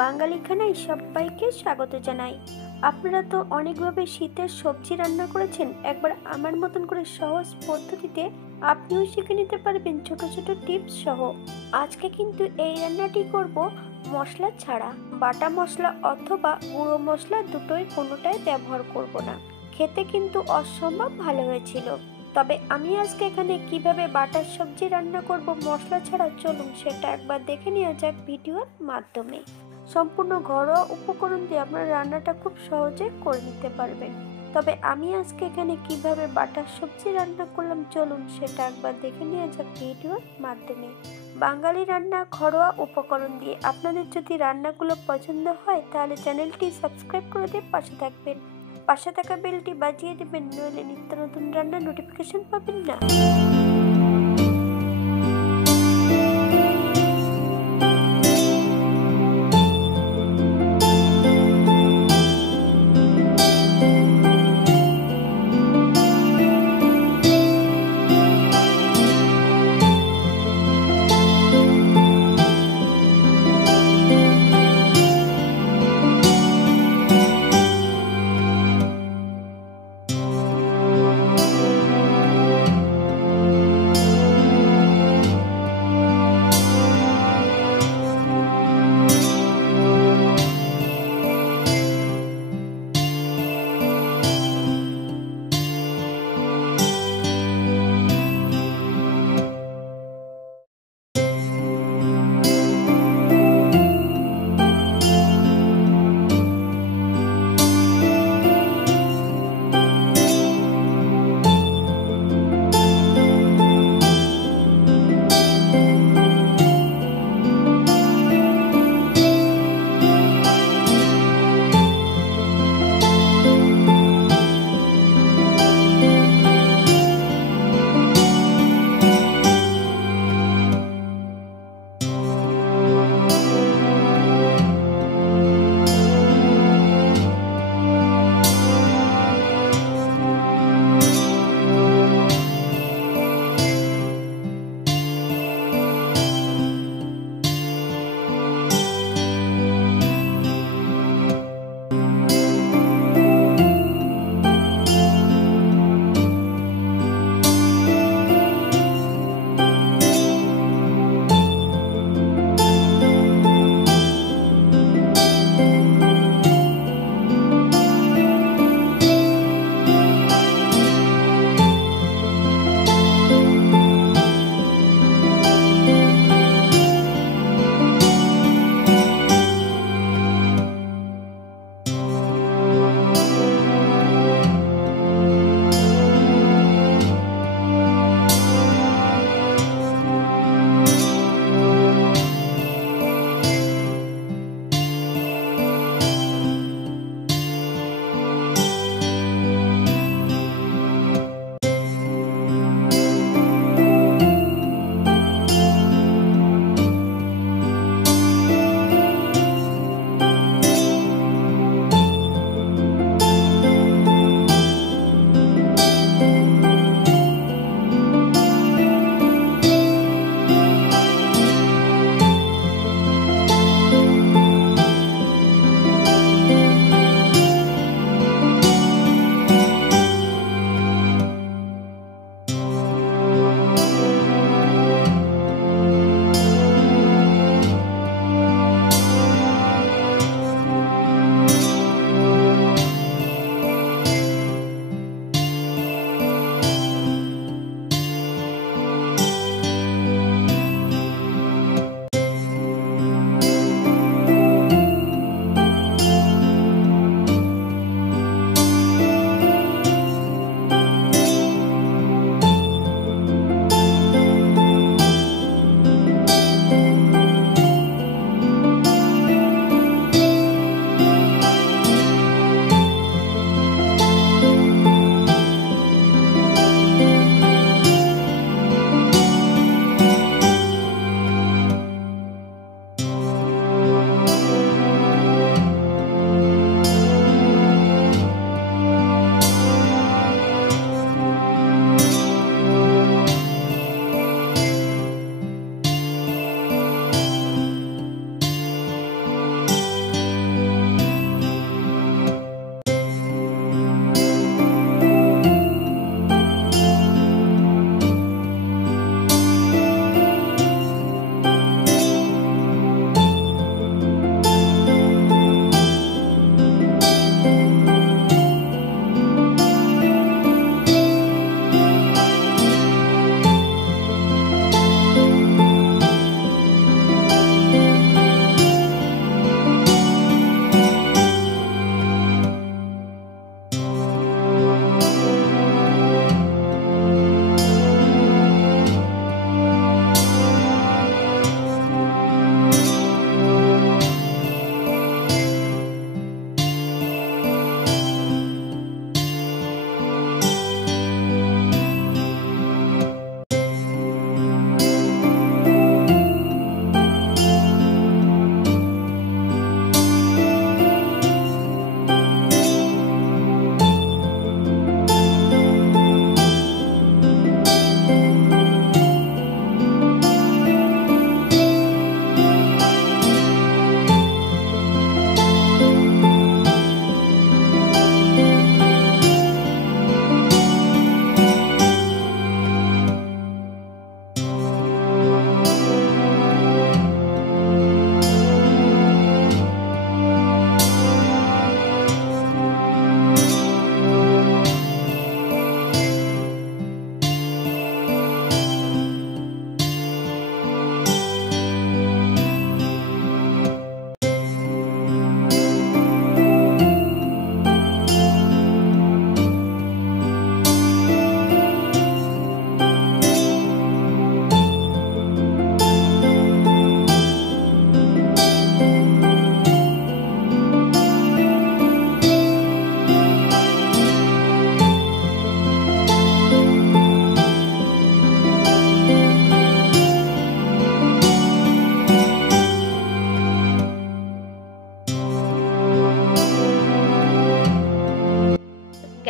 বাঙালি খানায় সবাইকে স্বাগত জানাই। আপনারা তো অনেকভাবে শীতের সবজি রান্না করেছেন, একবার আমার মতন করে সহজ পদ্ধতিতে আপনিও শিখে নিতে পারবেন ছোট ছোট টিপস সহ। আজকে কিন্তু এই রান্নাটি করব মশলা ছাড়া। বাটা মশলা অথবা গুঁড়ো মশলা দুটোই কোনোটাই ব্যবহার করব না। খেতে কিন্তু অসম্ভব ভালো হয়েছিল। তবে আমি আজকে এখানে কিভাবে বাটার সবজি রান্না করব মশলা ছাড়া, চলুন সেটা একবার দেখে নেওয়া যাক ভিডিওর মাধ্যমে। সম্পূর্ণ ঘরোয়া উপকরণ দিয়ে আপনারা রান্নাটা খুব সহজে করে নিতে পারবেন। তবে আমি আজকে এখানে কিভাবে বাটার সবজি রান্না করলাম, চলুন সেটা একবার দেখে নেওয়া যাক ভিডিওর মাধ্যমে। বাঙালি রান্না ঘরোয়া উপকরণ দিয়ে। আপনাদের যদি রান্নাগুলো পছন্দ হয় তাহলে চ্যানেলটি সাবস্ক্রাইব করে দিয়ে পাশে থাকবেন। পাশে থাকা বেলটি বাজিয়ে দেবেন, নইলে নিত্য নতুন রান্নার নোটিফিকেশন পাবেন না।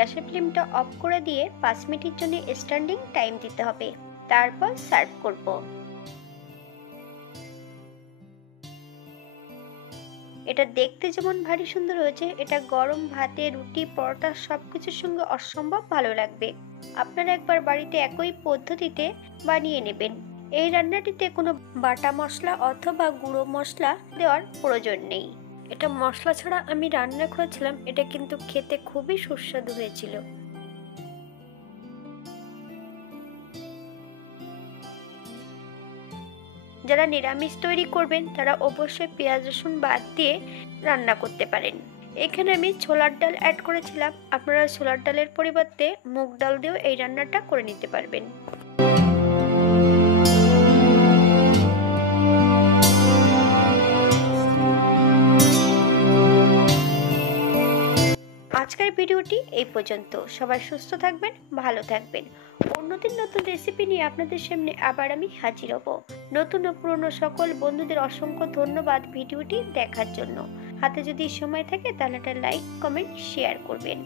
গ্যাসের ফ্লেমটা অফ করে দিয়ে 5 মিনিটের জন্য স্ট্যান্ডিং টাইম দিতে হবে। তারপর সার্ভ করব। এটা দেখতে যেমন ভারী সুন্দর হয়েছে, এটা গরম ভাতে, রুটি, পরোটা সবকিছুর সঙ্গে অসম্ভব ভালো লাগবে। আপনারা একবার বাড়িতে একই পদ্ধতিতে বানিয়ে নেবেন। এই রান্নাটিতে কোনো বাটা মশলা অথবা গুঁড়ো মশলা দেওয়ার প্রয়োজন নেই। এটা মশলা ছাড়া আমি রান্না করেছিলাম, এটা কিন্তু খেতে খুবই সুস্বাদু হয়েছিল। যারা নিরামিষ তৈরি করবেন তারা অবশ্যই পেঁয়াজ রসুন বাদ দিয়ে রান্না করতে পারেন। এখানে আমি ছোলার ডাল অ্যাড করেছিলাম, আপনারা ছোলার ডালের পরিবর্তে মুগ ডাল দিয়েও এই রান্নাটা করে নিতে পারবেন। আজকের ভিডিওটি এই পর্যন্ত। সবাই সুস্থ থাকবেন, ভালো থাকবেন। অন্যদিন নতুন রেসিপি নিয়ে আপনাদের সামনে আবার আমি হাজির হব। নতুন ও পুরনো সকল বন্ধুদের অসংখ্য ধন্যবাদ ভিডিওটি দেখার জন্য। হাতে যদি সময় থাকে তাহলে একটা লাইক, কমেন্ট, শেয়ার করবেন।